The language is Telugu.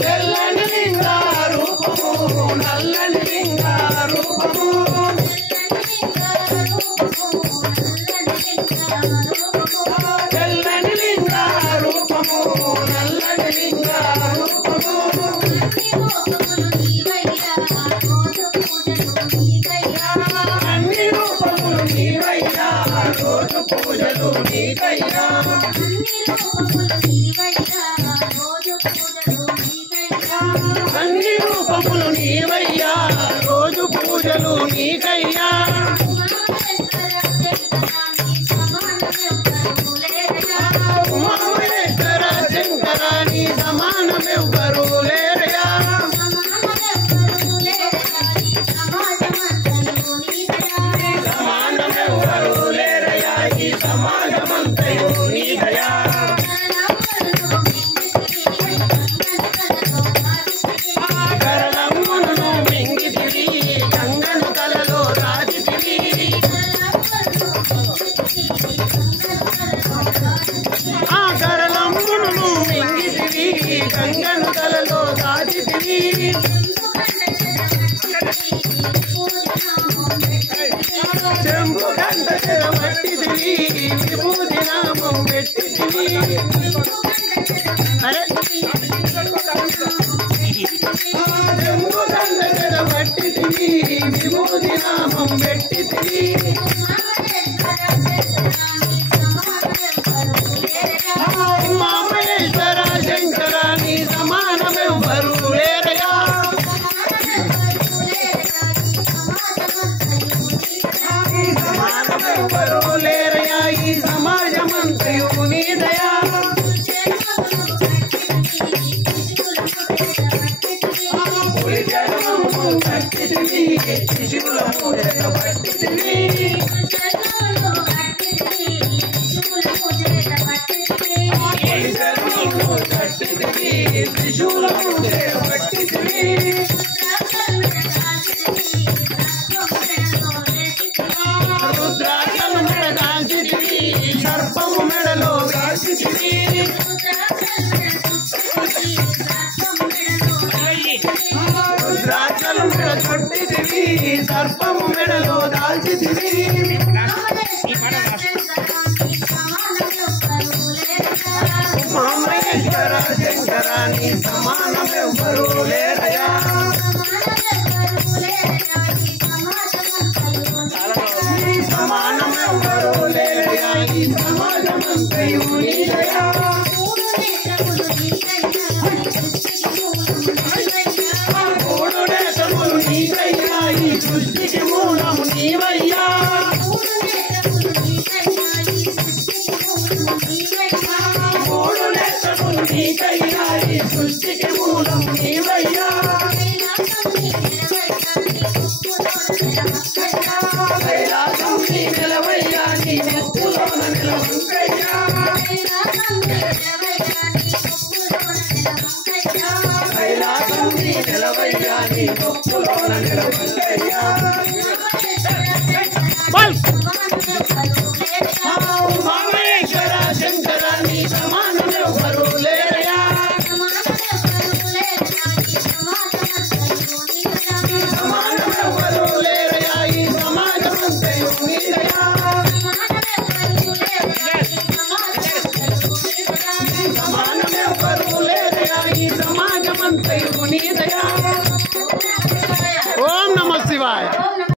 తెల్లని లింగ రూపము నల్లని లింగ రూపము తెల్లని లింగ రూపము నల్లని లింగ రూపము అన్ని రూపములు నీవయ్యా రోజు పూజలు నీకయ్యా అన్ని రూపములు నీవయ్యా రోజు పూజలు నీకయ్యా ఉమామహేశ్వర శంకర నీ సమానమెవ్వరు లేరయా సమానమెవ్వరు లేరయా ఈ సమాజమంతయు నీ దయా కరళమ్మును మింగితివి గంగను తలలో రాజితివి ఆ కరళమ్మును మింగితివి గంగను తలలో రాజితివి చెంపు గంట చెరబట్టితివి విభూతి నామం పెట్టితివి అరే చెంపు గంట చెరబట్టితివి విభూతి నామం పెట్టితివి ఉమామహేశ్వర శంకర నీ సమానమెవ్వరు లేరయా సమానమెవ్వరు లేరయా ఈ సమాజమంతయు నీ దయా పులి జన్మము కట్టితివి శిశువులము పట్టితివి పులి జన్మము కట్టితివి శిశువులము పట్టితివి రుద్రాక్షలు మెడ దాల్చితివి సర్పము మెడలో దాల్చితివి రుద్రాక్షలు మెడ చుట్టితివి సర్పము మెడలో దాల్చితివి ఉమామహేశ్వర శంకర నీ సమానమెవ్వరు లేరయా నీ సమానమెవ్వరు లేరయా ఈ సమాజమంతయు నీ దయా మూడు దేశములు నీకయ్యా ఈ సృష్టికి మూలము నీవయ్యా మూడు దేశములు నీకయ్యా ఈ సృష్టికి మూలము నీవయ్యా కైలాసం నీ నిలవయ్యా నీ నెత్తులోన నిలవంకయ్యా కైలాసం నీ నిలవయ్యా నీ గొప్పలోన నిలవంకయ్యా ఉమామహేశ్వర శంకర నీ సమానమెవ్వరు లేరయా సమానమెవ్వరు లేరయా ఈ సమాజమంతయు నీ దయా సమానమెవ్వరు లేరయా ఈ సమాజమంతయు నీ దయా